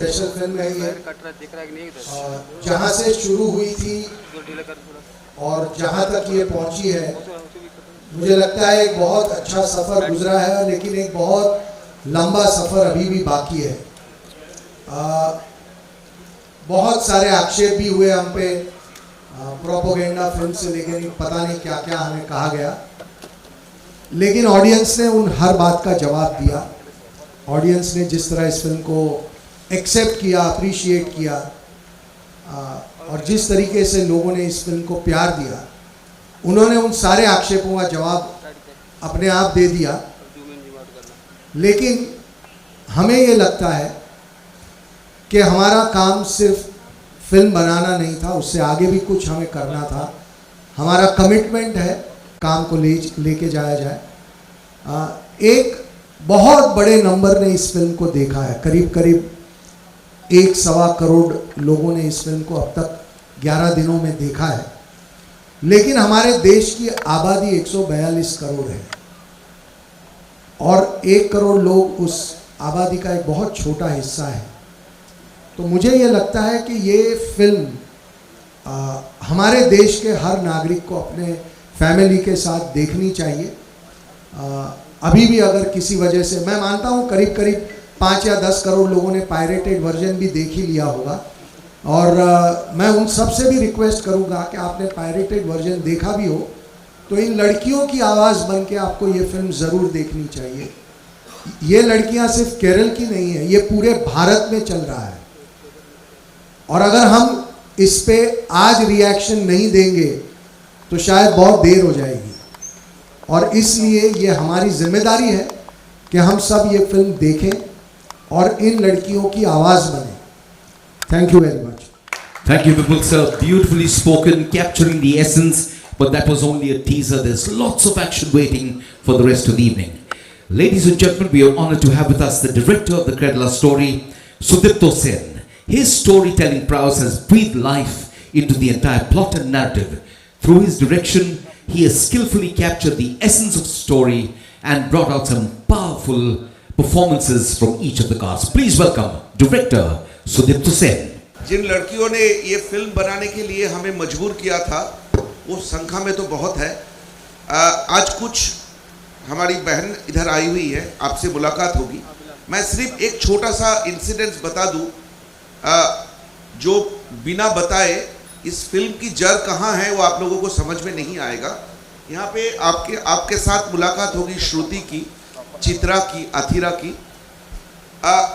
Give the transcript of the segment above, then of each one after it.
Special film है ये, जहाँ से शुरू हुई थी और जहाँ तक ये पहुँची है, मुझे लगता है एक बहुत अच्छा सफ़र गुजरा है, लेकिन एक बहुत लंबा सफ़र अभी भी बाकी है। बहुत सारे आक्षेप भी हुए हम पे, प्रोपोगेंडा फिल्म से लेकर पता नहीं क्या क्या हमें कहा गया, लेकिन ऑडियंस ने उन हर बात का जवाब दिया। ऑडियंस ने जिस तरह इस फिल्म को एक्सेप्ट किया, अप्रिशिएट किया, और जिस तरीके से लोगों ने इस फिल्म को प्यार दिया, उन्होंने उन सारे आक्षेपों का जवाब अपने आप दे दिया। लेकिन हमें ये लगता है कि हमारा काम सिर्फ फिल्म बनाना नहीं था, उससे आगे भी कुछ हमें करना था। हमारा कमिटमेंट है काम को लेके जाया जाए। एक बहुत बड़े नंबर ने इस फिल्म को देखा है, करीब करीब 1.25 करोड़ लोगों ने इस फिल्म को अब तक 11 दिनों में देखा है। लेकिन हमारे देश की आबादी 142 करोड़ है और 1 करोड़ लोग उस आबादी का एक बहुत छोटा हिस्सा है। तो मुझे ये लगता है कि ये फिल्म हमारे देश के हर नागरिक को अपने फैमिली के साथ देखनी चाहिए। अभी भी अगर किसी वजह से, मैं मानता हूँ करीब करीब 5 या 10 करोड़ लोगों ने पायरेटेड वर्जन भी देख ही लिया होगा, और मैं उन सब से भी रिक्वेस्ट करूँगा कि आपने पायरेटेड वर्जन देखा भी हो तो इन लड़कियों की आवाज़ बन के आपको ये फिल्म ज़रूर देखनी चाहिए। ये लड़कियाँ सिर्फ केरल की नहीं है, ये पूरे भारत में चल रहा है, और अगर हम इस पे आज रिएक्शन नहीं देंगे तो शायद बहुत देर हो जाएगी। और इसलिए ये हमारी जिम्मेदारी है कि हम सब ये फिल्म देखें और इन लड़कियों की आवाज़ बने। Thank you very much. Thank you, Vipul sir. Beautifully spoken, capturing the essence, but that was only a teaser. There's lots of action waiting for the rest of the evening. Ladies and gentlemen, we are honored to have with us the director of the Kerala story, Sudipto Sen. His storytelling prowess has breathed life into the entire plot and narrative. Through his direction, he has skillfully captured the essence of the story and brought out some powerful performances from each of the cast. Please welcome director Sudipto Sen. जिन लड़कियों ने ये film बनाने के लिए हमें मजबूर किया था वो संख्या में तो बहुत है। आज कुछ हमारी बहन इधर आई हुई है, आपसे मुलाकात होगी। मैं सिर्फ एक छोटा सा इंसिडेंट बता दूं, जो बिना बताए इस फिल्म की जड़ कहाँ है वो आप लोगों को समझ में नहीं आएगा। यहाँ पे आपके साथ मुलाकात होगी श्रुति की, चित्रा की, अथिरा की।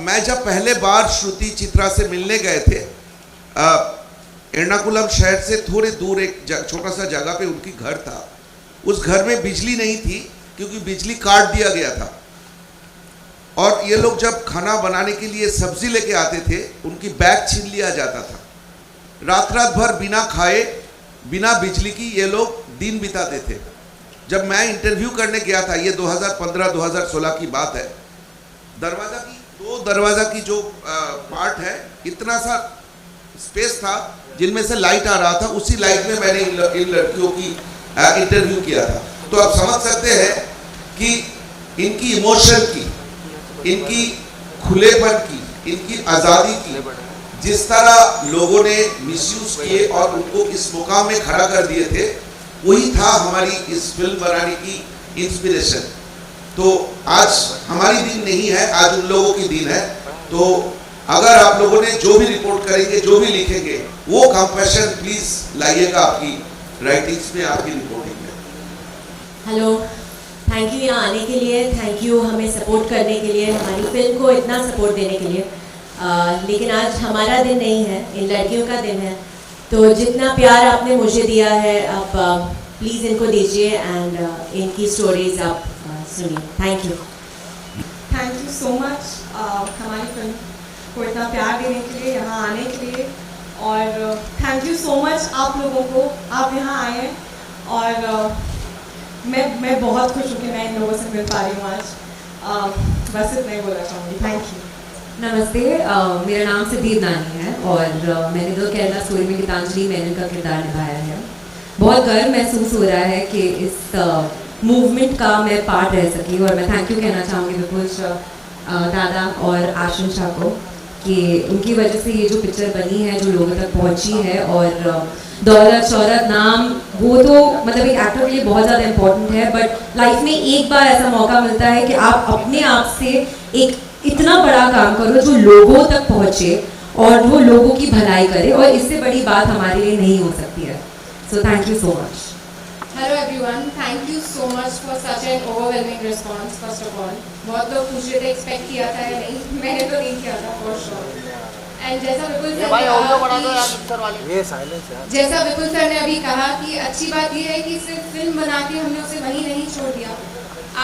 मैं जब पहले बार श्रुति चित्रा से मिलने गए थे, एर्नाकुलम शहर से थोड़े दूर एक छोटा सा जगह पे उनकी घर था। उस घर में बिजली नहीं थी क्योंकि बिजली काट दिया गया था, और ये लोग जब खाना बनाने के लिए सब्जी लेके आते थे उनकी बैग छीन लिया जाता था। रात भर बिना खाए, बिना बिजली की ये लोग दिन बिताते थे। जब मैं इंटरव्यू करने गया था, ये 2015-2016 की बात है, दो दरवाज़ा की जो पार्ट है, इतना सा स्पेस था जिनमें से लाइट आ रहा था, उसी लाइट में मैंने इन लड़कियों की इंटरव्यू किया था। तो आप समझ सकते हैं कि इनकी इमोशन की, इनकी खुलेपन की, इनकी आज़ादी की, जिस तरह लोगों ने मिसयूज किए और उनको इस मुकाम में खड़ा कर दिए थे, वही था हमारी इस फिल्म बनाने की इंस्पिरेशन। तो आज हमारी दिन नहीं है, आज उन लोगों की दिन है। तो अगर आप लोगों ने जो भी रिपोर्ट करेंगे, जो भी लिखेंगे, वो कंपैशन प्लीज लाइएगा आपकी राइटिंग्स में, आपकी रिपोर्टिंग में। हेलो, थैंक यू यहाँ आने के लिए, थैंक यू हमें सपोर्ट करने के लिए, हमारी फिल्म को इतना सपोर्ट देने के लिए। लेकिन आज हमारा दिन नहीं है, इन लड़कियों का दिन है। तो जितना प्यार आपने मुझे दिया है, आप प्लीज़ इनको दीजिए एंड इनकी स्टोरीज आप सुनिए। थैंक यू सो मच हमारी फिल्म को इतना प्यार देने के लिए, यहाँ आने के लिए, और थैंक यू सो मच आप लोगों को, आप यहाँ आए हैं। और मैं बहुत खुश हूँ कि मैं इन लोगों से मिल पा रही हूँ आज। बस इतना ही बोलना चाहूँगी। Thank you. नमस्ते, मेरा नाम सिद्धि नानी है और मैंने द केरला स्टोरी में गीतांजलि मेनन का किरदार निभाया है। बहुत गर्व महसूस हो रहा है कि इस मूवमेंट का मैं पार्ट रह सकी, और मैं थैंक यू कहना चाहूँगी विपुल दादा और आशीष शाह को कि उनकी वजह से ये जो पिक्चर बनी है जो लोगों तक पहुंची है, और दौलत शौहरत नाम वो तो मतलब एक एक्टर के लिए बहुत ज़्यादा इम्पोर्टेंट है, बट लाइफ में एक बार ऐसा मौका मिलता है कि आप अपने आप से एक इतना बड़ा काम करो जो लोगों तक पहुंचे और वो लोगों की भलाई करे, और इससे बड़ी बात हमारे लिए नहीं हो सकती है. So thank you so much. Hello everyone, thank you so much for such an overwhelming response. First of all बहुत लोग पूछ रहे थे एक्सपेक्ट किया था या नहीं. मैंने तो नहीं किया था फॉर श्योर. एंड जैसा विपुल सर ने अभी कहा कि अच्छी बात यह है कि सिर्फ फिल्म बना के हमने उसे वहीं नहीं छोड़ दिया,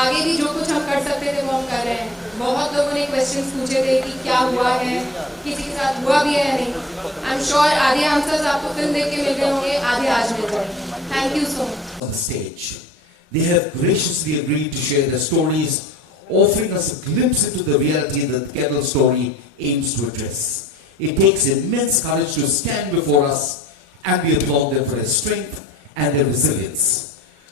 आगे भी जो कुछ हम कर सकते थे वो हम कर रहे हैं. बहुत लोगों ने क्वेश्चंस पूछे थे कि क्या हुआ है, किसी के साथ हुआ भी है या नहीं. आई एम श्योर आधे आंसर्स आपको फिल्म देख के मिल गए होंगे, आधे आज मिल गए. Thank you so much. On the stage, they have graciously agreed to share their stories, offering us a glimpse into the reality that the Kendall story aims to address. It takes immense courage to stand before us, and we applaud them for their strength and their resilience.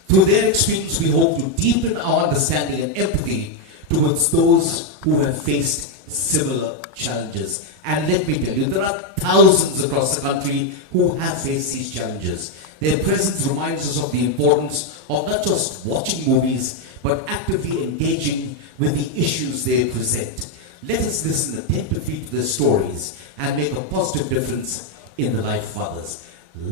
Through their experience, we hope to deepen our understanding and empathy towards those who have faced similar challenges. And let me tell you, there are thousands across the country who have faced these challenges. Their presence reminds us of the importance of not just watching movies, but actively engaging with the issues they present. Let us listen attentively to their stories and make a positive difference in the life of others.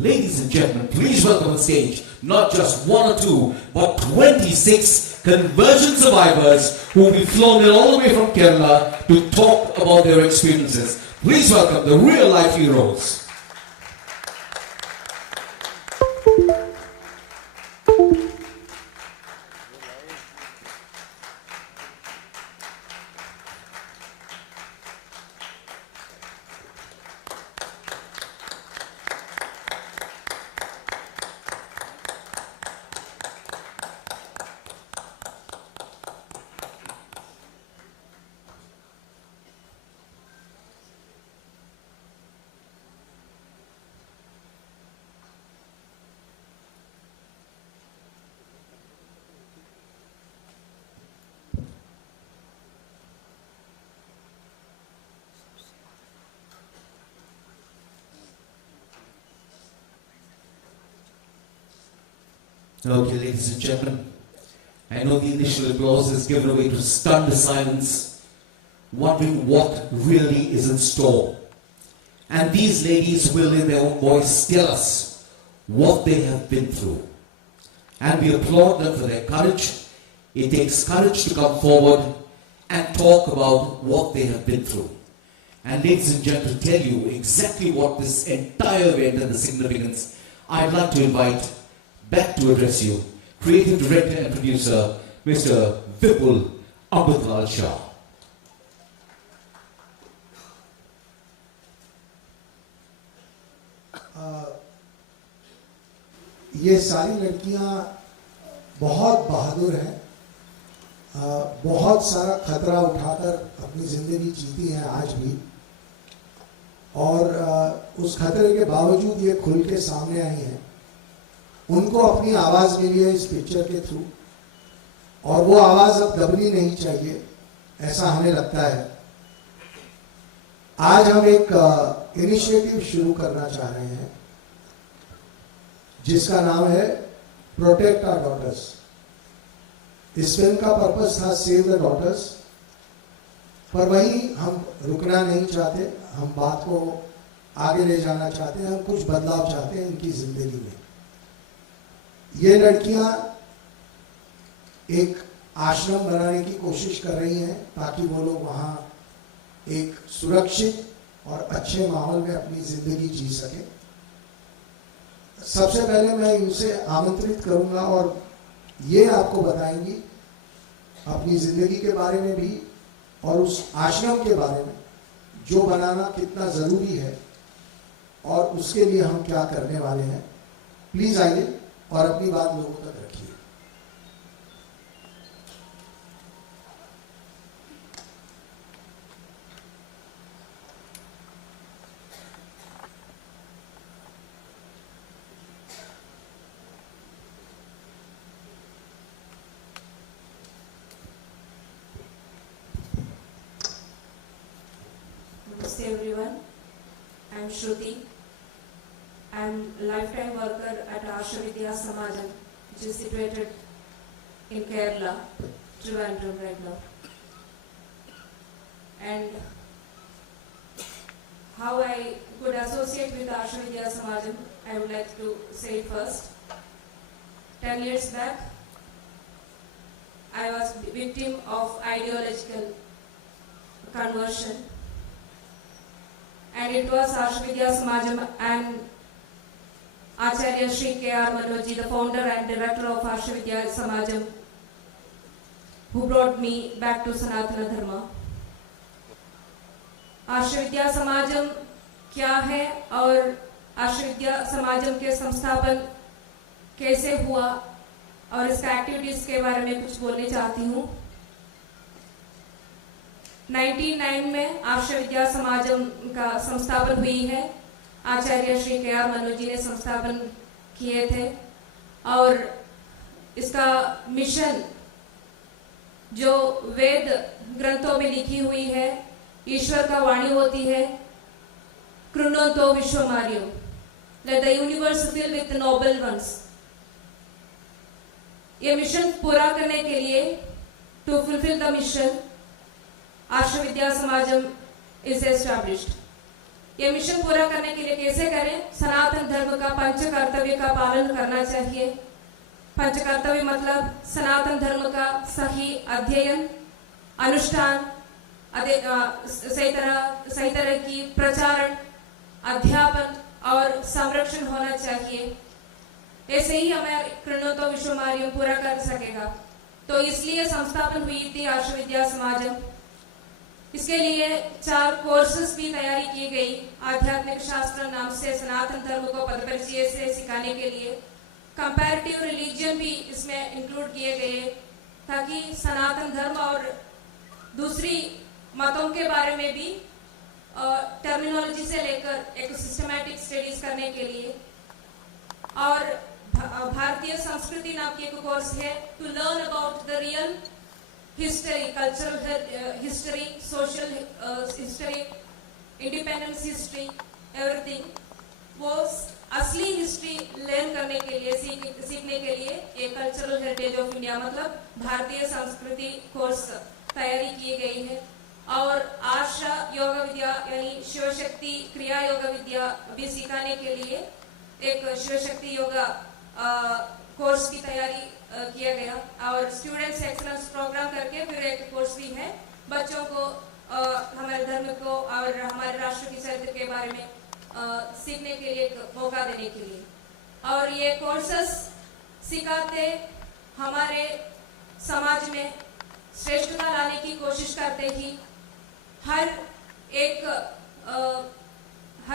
Ladies and gentlemen, please welcome on stage not just one or two, but 26 conversion survivors who will be flown in all the way from Kerala to talk about their experiences. Please welcome the real life heroes. Okay, ladies and gentlemen, I know the initial applause is given away to stunned silence, wondering what really is in store. And these ladies will, in their own voice, tell us what they have been through. And we applaud them for their courage. It takes courage to come forward and talk about what they have been through. And ladies and gentlemen, to tell you exactly what this entire event and the significance, I'd like to invite back to address you, creative director and producer, Mr. Vipul Amritlal Shah. ये सारी लड़कियां बहुत बहादुर हैं, बहुत सारा खतरा उठाकर अपनी ज़िंदगी जीती हैं आज भी, और उस खतरे के बावजूद ये खुल के सामने आई हैं. उनको अपनी आवाज़ मिली है इस पिक्चर के थ्रू, और वो आवाज़ अब दबनी नहीं चाहिए, ऐसा हमें लगता है. आज हम एक इनिशिएटिव शुरू करना चाह रहे हैं जिसका नाम है प्रोटेक्ट आवर डॉटर्स. इस फिल्म का पर्पस था सेव द डॉटर्स, पर वहीं हम रुकना नहीं चाहते, हम बात को आगे ले जाना चाहते हैं, हम कुछ बदलाव चाहते हैं इनकी जिंदगी में. ये लड़कियां एक आश्रम बनाने की कोशिश कर रही हैं ताकि वो लोग वहाँ एक सुरक्षित और अच्छे माहौल में अपनी ज़िंदगी जी सके. सबसे पहले मैं इनसे आमंत्रित करूंगा और ये आपको बताएंगी अपनी ज़िंदगी के बारे में भी और उस आश्रम के बारे में जो बनाना कितना ज़रूरी है और उसके लिए हम क्या करने वाले हैं. प्लीज़ आइए और अपनी बात लोगों तक रखिए. नमस्ते everyone. I'm Shruti. I'm a lifetime worker at Asha Vidya Samajam, which is situated in Kerala, Trivandrum right now. And how I could associate with Asha Vidya Samajam, I would like to say first. 10 years back, I was victim of ideological conversion, and it was Asha Vidya Samajam and Acharya Shri K.R. Manoji, the founder and director of Asha Vidya Samajam, who brought me back to Sanatana Dharma. आशा विद्या समाजम क्या है और आशा विद्या समाजम के संस्थापन कैसे हुआ और इसका activities के बारे में कुछ बोलना चाहती हूँ। 99 में आशा विद्या समाजम का संस्थापन हुई है। आचार्य श्री के.आर. मनोजी ने संस्थापन किए थे और इसका मिशन जो वेद ग्रंथों में लिखी हुई है, ईश्वर का वाणी होती है, कृण्वन्तो विश्वमार्यं, let the universe fill with noble ones। ये मिशन पूरा करने के लिए to fulfill the mission, Asha Vidya Samaj is established। ये मिशन पूरा करने के लिए कैसे करें? सनातन धर्म का पंच कर्तव्य का पालन करना चाहिए। पंच कर्तव्य मतलब सनातन धर्म का सही अध्ययन, अनुष्ठान, सही तरह की प्रचारण, अध्यापन और संरक्षण होना चाहिए। ऐसे ही हमें कृण्वन्तो विश्वमार्यं पूरा कर सकेगा। तो इसलिए संस्थापन हुई थी आशा विद्या समाजम। इसके लिए 4 कोर्सेस भी तैयारी की गई। आध्यात्मिक शास्त्र नाम से सनातन धर्म को पद परिचय से सिखाने के लिए कंपैरेटिव रिलीजन भी इसमें इंक्लूड किए गए, ताकि सनातन धर्म और दूसरी मतों के बारे में भी टर्मिनोलॉजी से लेकर एक सिस्टमैटिक स्टडीज करने के लिए। और भारतीय संस्कृति नाम की एक कोर्स है to learn about the real history, cultural history, social history, independence history, everything. वो असली हिस्ट्री लर्न करने के लिए, सीखने के लिए एक कल्चरल हेरिटेज ऑफ इंडिया मतलब भारतीय संस्कृति कोर्स तैयारी की गई है। और आशा योग विद्या यानी शिव शक्ति क्रिया योग विद्या भी सिखाने के लिए एक शिव शक्ति योगा कोर्स की तैयारी किया गया। और स्टूडेंट्स एक्सलेंस प्रोग्राम करके फिर एक कोर्स भी है बच्चों को हमारे धर्म को और हमारे राष्ट्र की चरित्र के बारे में सीखने के लिए एक मौका देने के लिए। और ये कोर्सेस सिखाते हमारे समाज में श्रेष्ठता लाने की कोशिश करते ही हर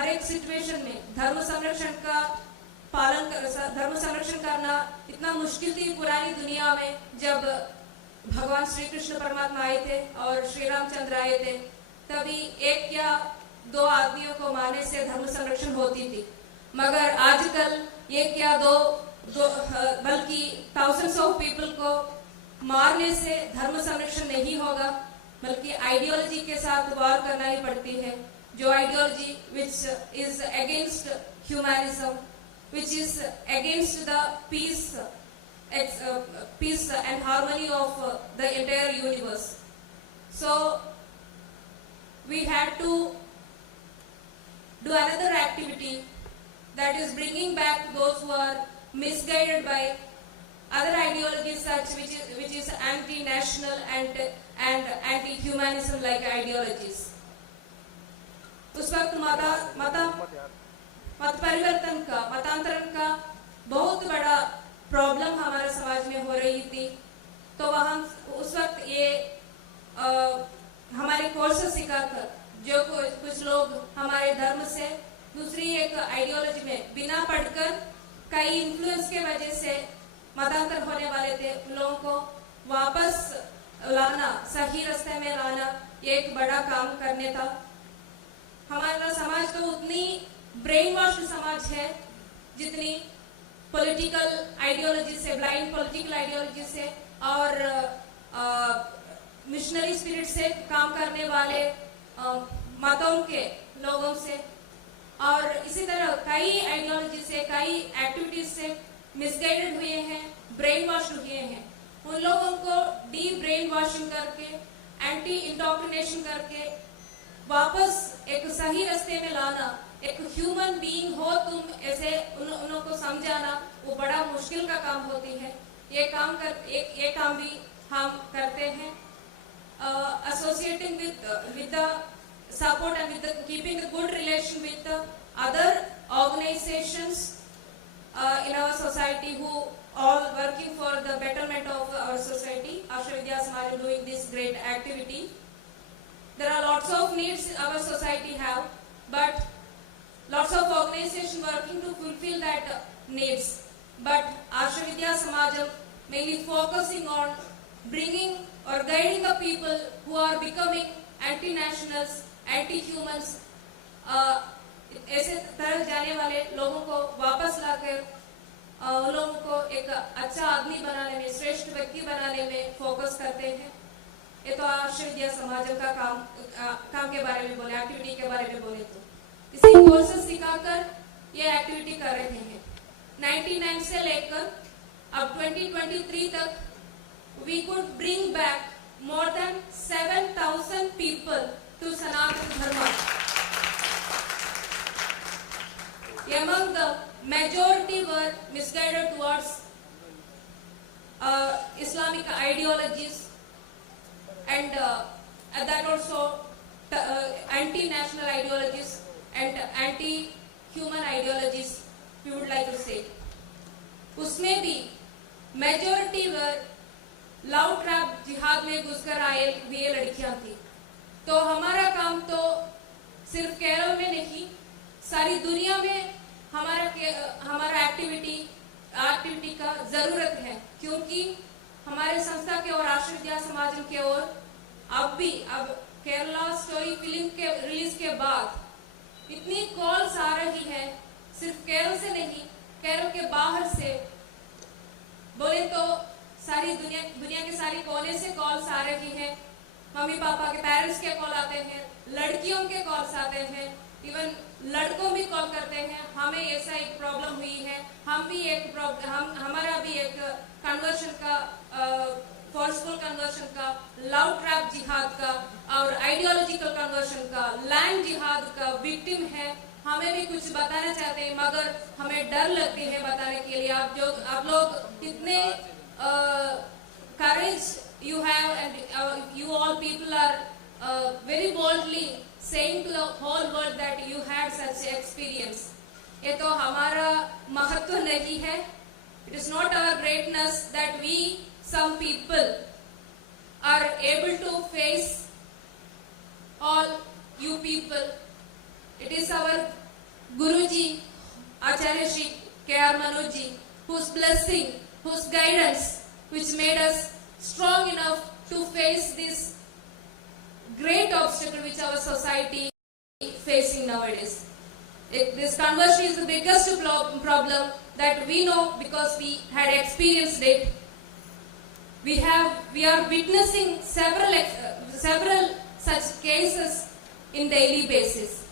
एक सिचुएशन में धर्म संरक्षण का पालन कर, धर्म संरक्षण करना इतना मुश्किल थी पुरानी दुनिया में। जब भगवान श्री कृष्ण परमात्मा आए थे और श्री रामचंद्र आए थे, तभी 1 या 2 आदमियों को मारने से धर्म संरक्षण होती थी। मगर आजकल 1 या 2 बल्कि thousands ऑफ पीपल को मारने से धर्म संरक्षण नहीं होगा, बल्कि आइडियोलॉजी के साथ वार करना ही पड़ती है। जो ideology which is against humanism, which is against the peace and harmony of the entire universe. So we had to do another activity that is bringing back those who are misguided by other ideologies such which is anti-national and anti-humanism like ideologies। उस वक्त मत परिवर्तन का, मतांतरण का बहुत बड़ा problem हमारे समाज में हो रही थी। तो वहाँ उस वक्त ये हमारे कोर्स सिखाकर जो कुछ लोग हमारे धर्म से दूसरी एक आइडियोलॉजी में बिना पढ़कर कई इन्फ्लुएंस के वजह से मतांतर होने वाले थे, उन लोगों को वापस लाना, सही रास्ते में लाना, ये एक बड़ा काम करने था। हमारा समाज तो उतनी ब्रेन वॉश समाज है जितनी पॉलिटिकल आइडियोलॉजी से, ब्लाइंड पॉलिटिकल आइडियोलॉजी से और मिशनरी स्पिरिट से काम करने वाले मतों के लोगों से, और इसी तरह कई आइडियोलॉजी से, कई एक्टिविटीज से मिसगाइडेड हुए हैं, ब्रेन वॉश हुए हैं। उन लोगों को डी ब्रेन वॉशिंग करके, एंटी इंडोक्ट्रिनेशन करके वापस एक सही रास्ते में लाना, एक ह्यूमन बीइंग हो तुम, ऐसे उनको समझाना, वो बड़ा मुश्किल का काम होती है। ये काम भी हम करते हैं, associating with the support and with the keeping a good relation with the other organizations in our society who all working for the betterment of our society. Asha Vidya Samaj doing this great activity. There are lots of needs our society have, but lots of organizations working to fulfill that needs. But Asha Vidya Samajam mainly focusing on bringing or guiding the people who are becoming anti-nationals, anti-humans, ऐसे तरह जाने वाले लोगों को वापस लाकर उन लोगों को एक अच्छा आदमी बनाने में, श्रेष्ठ व्यक्ति बनाने में फोकस करते हैं। ये तो आशा विद्या समाजम का काम के बारे में बोले, एक्टिविटी के बारे में बोले तो इसी कोर्सेस सिखाकर ये एक्टिविटी कर रहे हैं। 99 से लेकर अब 2023 तक we could bring back more than 7,000 people to Sanatana Dharma. Among the majority were misguided towards Islamic ideologies, and that also anti-national ideologies and anti-human ideologies, we would like to say. उसमें भी majority were love trap जिहाद में घुसकर आए हुए लड़कियां थी। तो हमारा काम तो सिर्फ केरल में नहीं, सारी दुनिया में हमारा एक्टिविटी का जरूरत है, क्योंकि हमारे संस्था के और आशा विद्या समाजम के ओर अब केरला स्टोरी फिल्म के रिलीज के बाद इतनी कॉल्स आ रही है, सिर्फ केरल से नहीं, केरल के बाहर से बोले तो सारी दुनिया के सारी कोने से कॉल्स आ रही है। मम्मी पापा के पेरेंट्स के कॉल आते हैं, लड़कियों के कॉल्स आते हैं, इवन लड़कों भी कॉल करते हैं, हमें ऐसा एक प्रॉब्लम हुई है, हमारा भी एक कन्वर्शन का, फोर्सफुल कन्वर्शन का, लव ट्रैप जिहाद का और आइडियोलॉजिकल कन्वर्शन का, लैंड जिहाद का विक्टिम है। हमें भी कुछ बताना चाहते हैं, मगर हमें डर लगती है बताने के लिए। आप लोग कितने courage you have, and you all people are very boldly saying to the whole world that you had such experience. ये तो हमारा महत्व नहीं है। It is not our greatness that we, some people, are able to face all you people. It is our Guruji, Acharya Shri K.R. Manojji, whose blessing, whose guidance, which made us strong enough to face this great obstacle which our society is facing nowadays. This conversion is the biggest problem that we know because we had experienced it. We are witnessing several such cases in daily basis.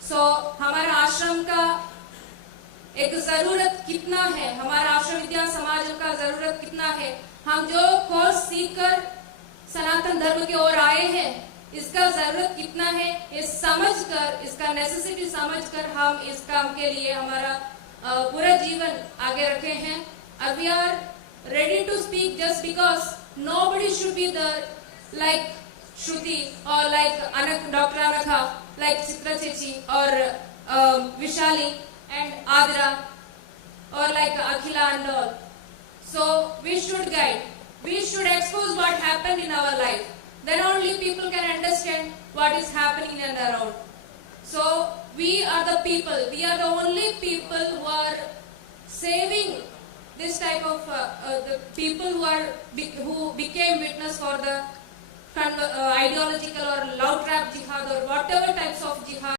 So हमारा आश्रम का एक जरूरत कितना है, हमारा आश्रम विद्या समाज का जरूरत कितना है, हम जो कोर्स सीखकर सनातन धर्म की ओर आए हैं, इसका जरूरत कितना है, ये समझकर, इसका नेसेसिटी समझकर हम इस काम के लिए हमारा पूरा जीवन आगे रखे हैं। And we are ready to speak just because nobody should be there like Shruti or like Dr. Anakha, like Chitra Chechi or Vishali and Adra, or like Akhila and all. So we should guide, we should expose what happened in our life. Then only people can understand what is happening in and around. So we are the people, we are the only people who are saving this type of the people who became witness for the ideological or love trap jihad or whatever types of jihad